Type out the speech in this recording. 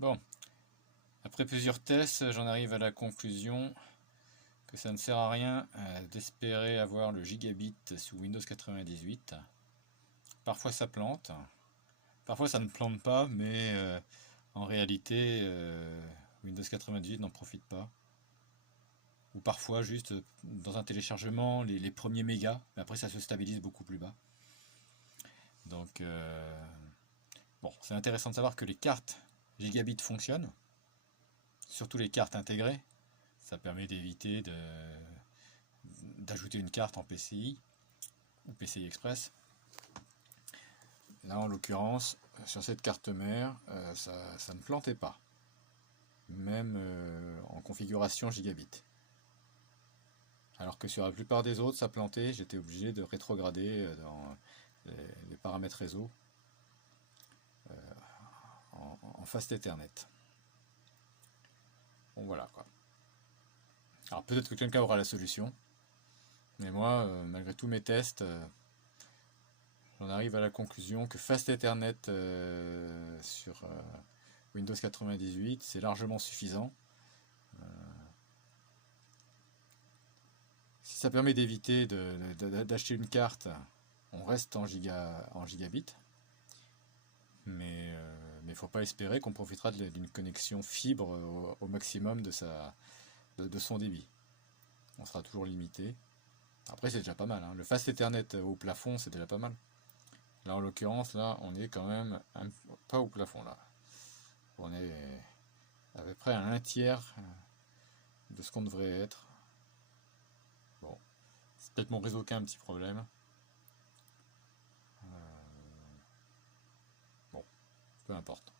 Bon, après plusieurs tests, j'en arrive à la conclusion que ça ne sert à rien d'espérer avoir le gigabit sous Windows 98. Parfois ça plante, parfois ça ne plante pas, mais en réalité Windows 98 n'en profite pas. Ou parfois juste dans un téléchargement les premiers mégas, mais après ça se stabilise beaucoup plus bas. Donc bon, c'est intéressant de savoir que les cartes gigabit fonctionnent, surtout les cartes intégrées. Ça permet d'éviter d'ajouter une carte en PCI ou PCI Express. Là, en l'occurrence, sur cette carte mère, ça ne plantait pas, même en configuration gigabit. Alors que sur la plupart des autres, ça plantait, j'étais obligé de rétrograder dans les paramètres réseau en fast Ethernet. Bon, voilà quoi. Alors peut-être que quelqu'un aura la solution, mais moi, malgré tous mes tests, j'en arrive à la conclusion que Fast Ethernet sur Windows 98, c'est largement suffisant. Si ça permet d'éviter d'acheter une carte, on reste en gigabit, mais il ne faut pas espérer qu'on profitera d'une connexion fibre au maximum de son débit. On sera toujours limité. Après, c'est déjà pas mal, hein. Le Fast Ethernet au plafond, c'est déjà pas mal. Là, en l'occurrence, là, on est quand même pas au plafond, là. On est à peu près à un tiers de ce qu'on devrait être. Bon, c'est peut-être mon réseau qui a un petit problème. Bon, peu importe.